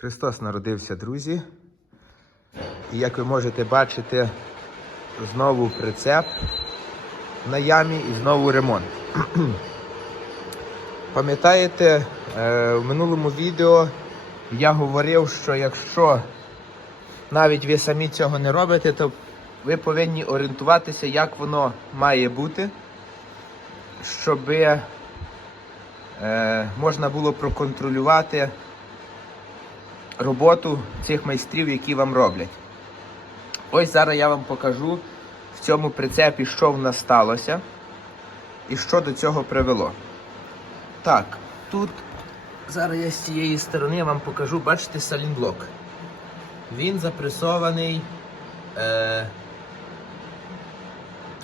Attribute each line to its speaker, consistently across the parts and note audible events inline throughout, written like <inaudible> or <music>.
Speaker 1: Христос народився, друзі. І як ви можете бачити, знову прицеп на ямі і знову ремонт. <clears throat> Пам'ятаєте, е, в минулому відео я говорив, що якщо навіть ви самі цього не робите, то ви повинні орієнтуватися, як воно має бути, щоб е, можна було проконтролювати роботу цих майстрів, які вам роблять. Ось зараз я вам покажу в цьому прицепі, що в нас сталося і що до цього привело. Так, тут зараз я з цієї сторони вам покажу, бачите, салінблок. Він запресований. Е,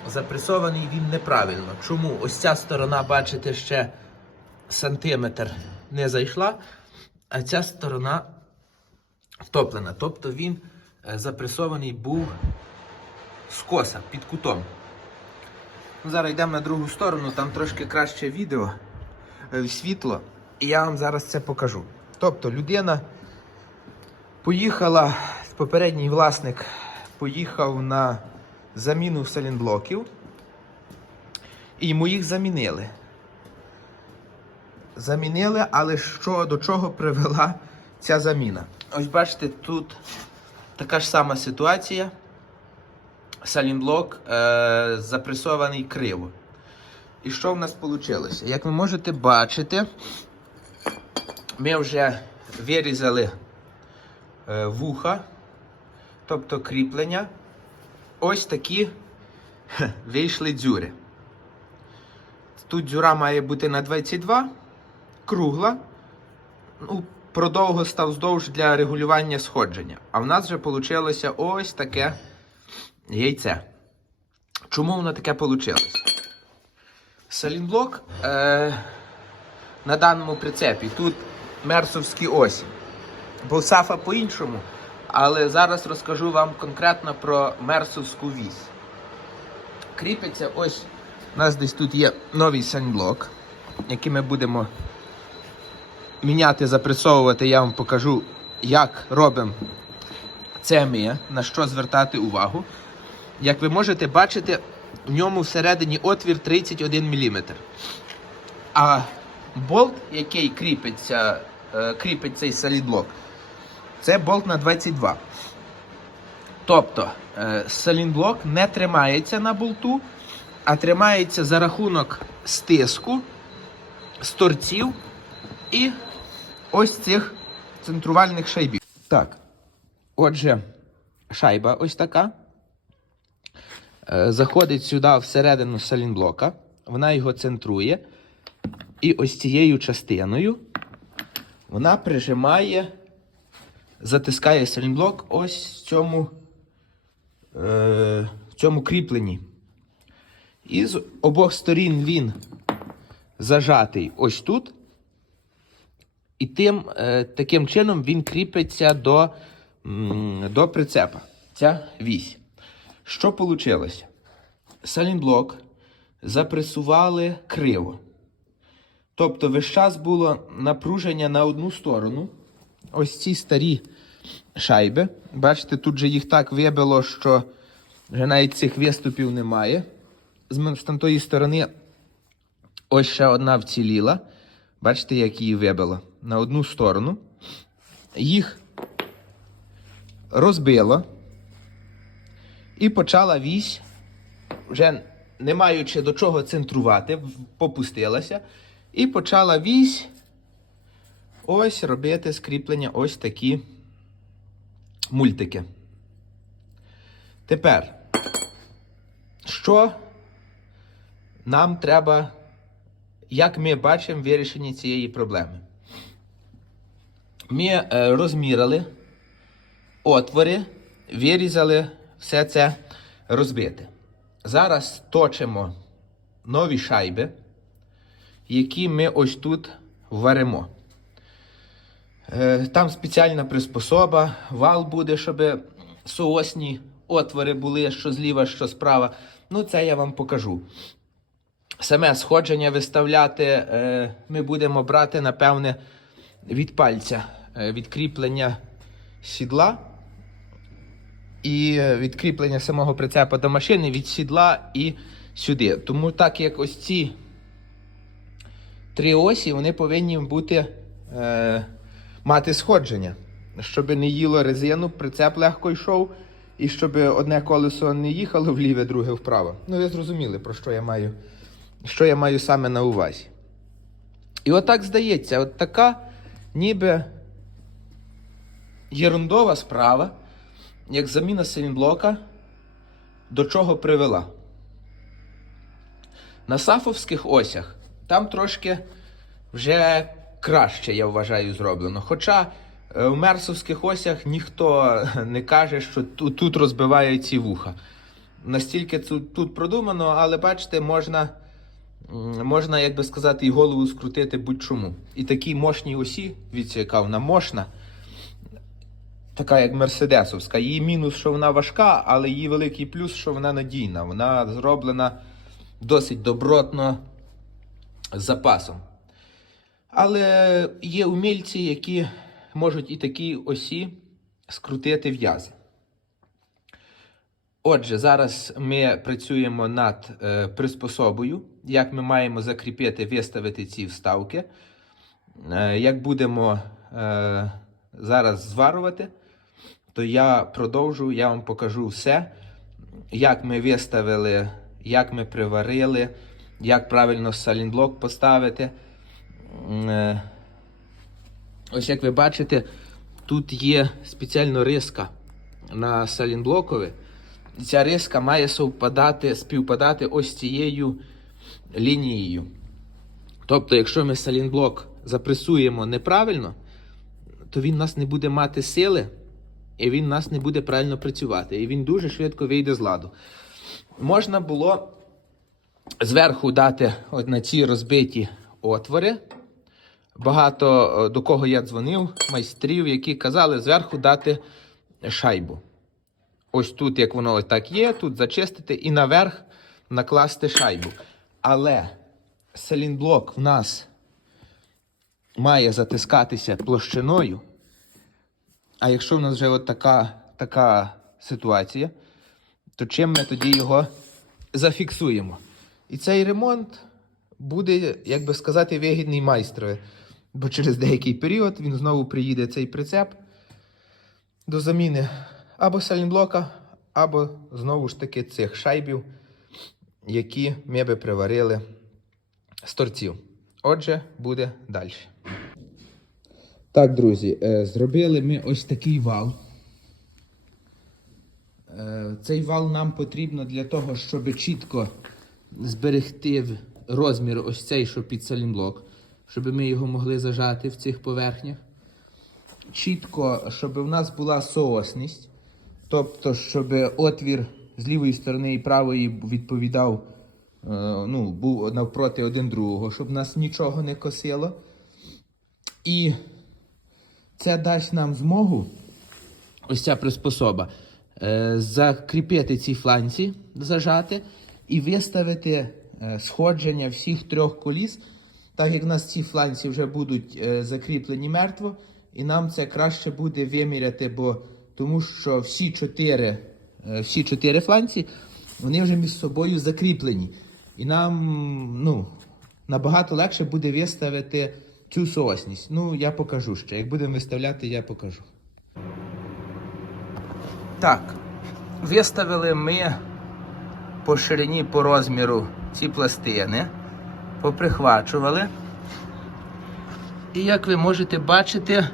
Speaker 1: запресований він неправильно. Чому? Ось ця сторона, бачите, ще сантиметр не зайшла, а ця сторона втоплена. Тобто він е, запресований був скоса під кутом. Ну, Зараз йдемо на другу сторону, там трошки краще відео, е, світло, і я вам зараз це покажу. Тобто людина поїхала, попередній власник поїхав на заміну салінблоків, і йому їх замінили. Замінили, але що до чого привела ця заміна? Ось бачите, тут така ж сама ситуація. Салінблок е, запресований криво. І що в нас вийшло? Як ви можете бачити, ми вже вирізали е, вуха, тобто кріплення. Ось такі хе, вийшли дзюри. Тут дзюра має бути на 22, кругла. Ну, продовго став вздовж для регулювання сходження. А в нас вже вийшло ось таке яйце. Чому воно таке вийшло? Салінблок е, на даному прицепі. Тут мерсовські осі. Болсафа по-іншому. Але зараз розкажу вам конкретно про мерсовську вісь. Кріпиться ось. У нас десь тут є новий санблок, який ми будемо міняти, запресовувати. Я вам покажу, як робимо це ми, на що звертати увагу. Як ви можете бачити, в ньому всередині отвір 31 мм. А болт, який кріпиться, е, кріпить цей салідблок, це болт на 22. Тобто е, салінблок не тримається на болту, а тримається за рахунок стиску, з торців і ось цих центрувальних шайбів. Так. Отже, шайба ось така. Е, Заходить сюди всередину салінблока, вона його центрує. І ось цією частиною вона прижимає, затискає салінблок ось в цьому, е, цьому кріпленні. І з обох сторін він зажатий ось тут. І тим, е, таким чином він кріпиться до, до прицепа. Ця вісь. Що вийшло? Салінблок запресували криво. Тобто весь час було напруження на одну сторону. Ось ці старі шайби. Бачите, тут же їх так вибило, що вже навіть цих виступів немає. З тамтої сторони ось ще одна вціліла. Бачите, як її вибило на одну сторону. Їх розбило. І почала вісь, вже не маючи до чого центрувати, попустилася. І почала вісь ось робити скріплення ось такі мультики. Тепер, що нам треба, як ми бачимо вирішення цієї проблеми? Ми е, розмірили отвори, вирізали все це розбите. Зараз точимо нові шайби, які ми ось тут варимо. Е, Там спеціальна приспособа, вал буде, щоб соосні отвори були, що зліва, що справа. Ну, це я вам покажу. Саме сходження виставляти е, ми будемо брати, напевне, від пальця е, відкріплення сідла і е, відкріплення самого прицепа до машини від сідла і сюди. Тому так як ось ці три осі вони повинні бути е, мати сходження, щоб не їло резину, прицеп легко йшов, і щоб одне колесо не їхало вліве, друге вправо. Ну, ви зрозуміли, про що я маю, що я маю саме на увазі. І отак здається, от така ніби єрундова справа, як заміна силінблока, до чого привела. На сафовських осях там трошки вже краще, я вважаю, зроблено. Хоча е, в мерсовських осях ніхто не каже, що тут, розбивають ці вуха. Настільки тут, продумано, але бачите, можна, можна, як би сказати, і голову скрутити будь-чому. І такій мощній осі, дивіться, яка вона мощна, така як мерседесовська. Її мінус, що вона важка, але її великий плюс, що вона надійна. Вона зроблена досить добротно з запасом. Але є умільці, які можуть і такі осі скрутити в'язи. Отже, зараз ми працюємо над е, приспособою, як ми маємо закріпити, виставити ці вставки. Е, як будемо е, зараз зварювати, то я продовжу, я вам покажу все, як ми виставили, як ми приварили, як правильно салінблок поставити. Е, Ось як ви бачите, тут є спеціально риска на салінблокові. Ця риска має совпадати, співпадати ось цією лінією. Тобто, якщо ми салінблок запресуємо неправильно, то він нас не буде мати сили, і він нас не буде правильно працювати. І він дуже швидко вийде з ладу. Можна було зверху дати от на ці розбиті отвори. Багато е, до кого я дзвонив, майстрів, які казали зверху дати шайбу. Ось тут, як воно так є, тут зачистити і наверх накласти шайбу. Але селінблок в нас має затискатися площиною. А якщо в нас вже от така, така ситуація, то чим ми тоді його зафіксуємо? І цей ремонт буде, як би сказати, вигідний майстрові. Бо через деякий період він знову приїде цей прицеп до заміни або салінблока, або знову ж таки цих шайбів, які ми би приварили з торців. Отже, буде далі. Так, друзі, е, зробили ми ось такий вал. Е, Цей вал нам потрібно для того, щоб чітко зберегти розмір ось цей, що під салінблок, щоб ми його могли зажати в цих поверхнях. Чітко, щоб у нас була соосність, тобто, щоб отвір з лівої сторони і правої відповідав, е, ну, був навпроти один другого, щоб нас нічого не косило. І це дасть нам змогу, ось ця приспособа, е, закріпити ці фланці, зажати і виставити е, сходження всіх трьох коліс, так як в нас ці фланці вже будуть закріплені мертво, і нам це краще буде виміряти, бо тому що всі чотири, всі чотири фланці вони вже між собою закріплені. І нам ну, набагато легше буде виставити цю соосність. Ну, я покажу ще. Як будемо виставляти, я покажу. Так, виставили ми по ширині, по розміру ці пластини, поприхвачували. І як ви можете бачити,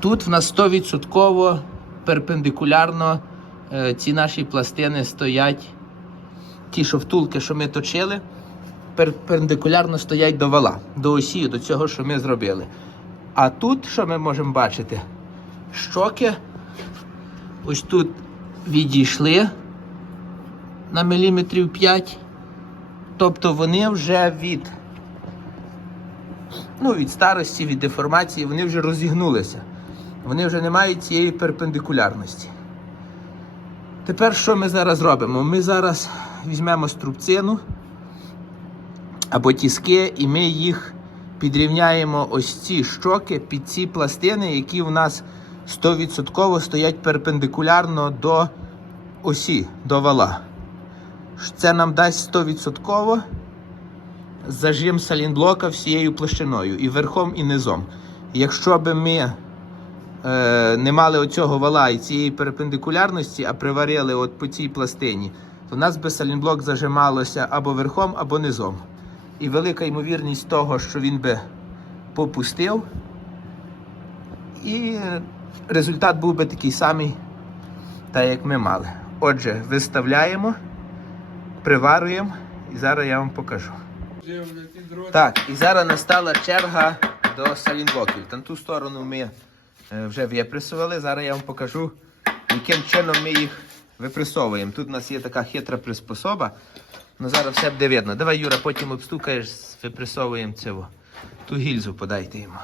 Speaker 1: тут в нас 100% перпендикулярно е, ці наші пластини стоять, ті, що втулки, що ми точили, перпендикулярно стоять до вала, до осі, до цього, що ми зробили. А тут, що ми можемо бачити, щоки ось тут відійшли на міліметрів 5. Тобто вони вже від, ну, від старості, від деформації, вони вже розігнулися. Вони вже не мають цієї перпендикулярності. Тепер що ми зараз робимо? Ми зараз візьмемо струбцину або тіски, і ми їх підрівняємо ось ці щоки під ці пластини, які в нас 100% стоять перпендикулярно до осі, до вала. Це нам дасть 100% зажим салінблока всією площиною, і верхом, і низом. Якщо би ми е, не мали оцього вала і цієї перпендикулярності, а приварили от по цій пластині, то в нас би салінблок зажималося або верхом, або низом. І велика ймовірність того, що він би попустив, і результат був би такий самий, так як ми мали. Отже, виставляємо, приварюємо, і зараз я вам покажу. Так, і зараз настала черга до салінблоків. Там ту сторону ми вже випресували. Зараз я вам покажу, яким чином ми їх випресовуємо. Тут у нас є така хитра приспособа. Ну зараз все буде видно. Давай, Юра, потім обстукаєш, випресовуємо цього. Ту гільзу подайте йому.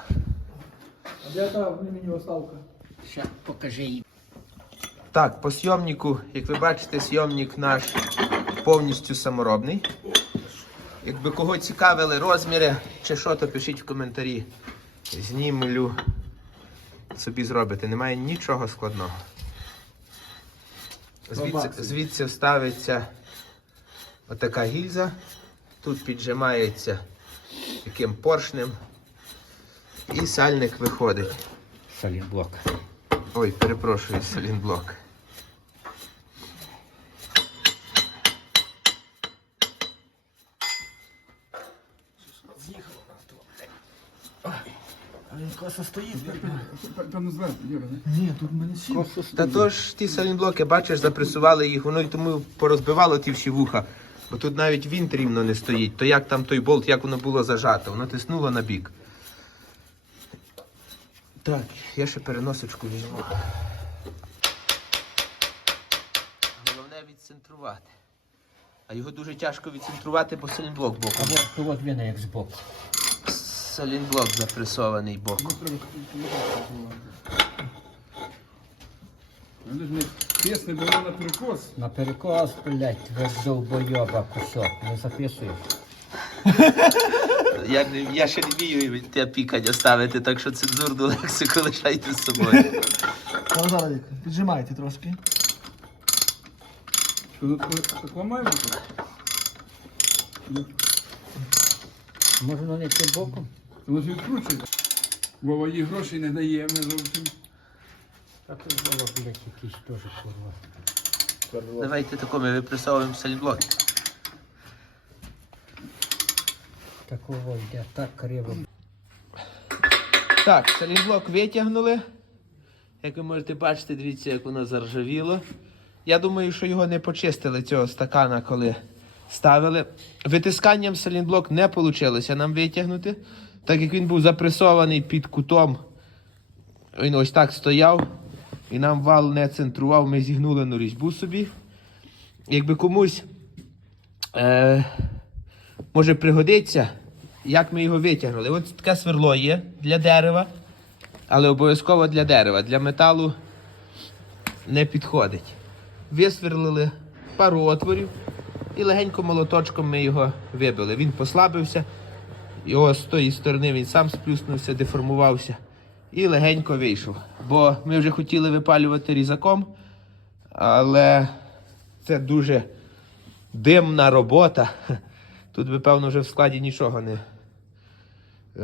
Speaker 2: Де та в мені оставка?
Speaker 3: Ще покажи їм.
Speaker 1: Так, по сйомнику, як ви бачите, сйомник наш повністю саморобний. Якби кого цікавили розміри чи що, то пишіть в коментарі. Знімлю. Собі зробите. Немає нічого складного. Звідси, звідси ставиться отака гільза. Тут піджимається таким поршнем. І сальник виходить.
Speaker 3: Салінблок.
Speaker 1: Ой, перепрошую, салінблок.
Speaker 3: А він косо стоїть.
Speaker 2: Там не зверху, Юра. Ні, тут мене сім.
Speaker 1: Та то ж ті салінблоки, бачиш, запресували їх, воно й тому порозбивало ті всі вуха. Бо тут навіть вінт рівно не стоїть. То як там той болт, як воно було зажато, воно тиснуло на бік. Так, я ще переносочку візьму. Головне відцентрувати. А його дуже тяжко відцентрувати, бо салінблок боком.
Speaker 3: Або то от він як збоку.
Speaker 1: Салінблок запресований боком.
Speaker 2: Вони ж не тисне було на перекос.
Speaker 3: На перекос, блядь, ви довбойоба кусок. Не записуєш. <laughs>
Speaker 1: Я, не, я ще не вмію від те пікання ставити, так що цензурну лексику лишайте з собою.
Speaker 4: Назарик, піджимайте трошки.
Speaker 2: Що тут так ламаємо?
Speaker 3: Може воно не тим боком?
Speaker 2: Воно ж відкручується. Вова їй грошей не дає, ми зовсім.
Speaker 3: А тут було, блядь, якийсь теж курва.
Speaker 1: Давайте тако ми випресовуємо салінблоки.
Speaker 3: Такого йде так криво.
Speaker 1: Так, салінблок витягнули. Як ви можете бачити, дивіться, як воно заржавіло. Я думаю, що його не почистили цього стакана, коли ставили. Витисканням салінблок не вийшло нам витягнути, так як він був запресований під кутом. Він ось так стояв, і нам вал не центрував, ми зігнули на різьбу собі. Якби комусь е, може пригодиться, як ми його витягнули. Ось таке сверло є для дерева, але обов'язково для дерева. Для металу не підходить. Висверлили пару отворів і легенько молоточком ми його вибили. Він послабився, його з тої сторони він сам сплюснувся, деформувався і легенько вийшов. Бо ми вже хотіли випалювати різаком, але це дуже димна робота. Тут би, певно, вже в складі нічого не,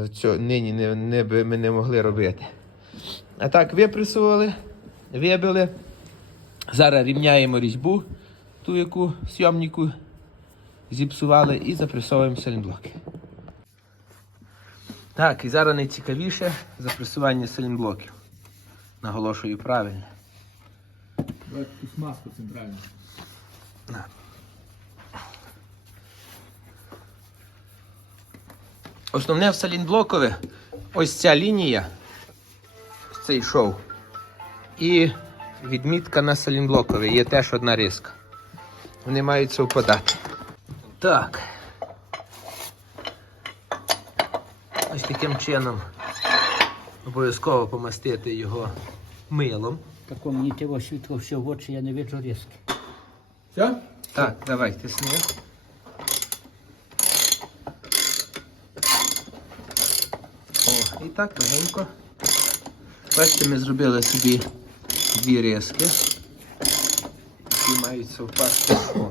Speaker 1: цього, нині не, не, би ми не могли робити. А так, випресували, вибили. Зараз рівняємо різьбу, ту, яку сйомнику зіпсували, і запресовуємо салінблоки. Так, і зараз найцікавіше запресування салінблоків. Наголошую правильно.
Speaker 2: Давай ту смазку центральну.
Speaker 1: На. Основне в салінблокове ось ця лінія, ось цей шов. І відмітка на салінблокове є теж одна риска. Вони мають совпадати. Так. Таким чином обов'язково помастити його милом.
Speaker 3: Тако мені того світло все в очі, я не виджу різки.
Speaker 2: Все?
Speaker 1: Так, давай, тисни. І так легенько. Бачите, ми зробили собі дві риски, які мають совпасти. О,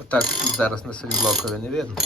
Speaker 1: А так тут зараз на сельблокові не видно.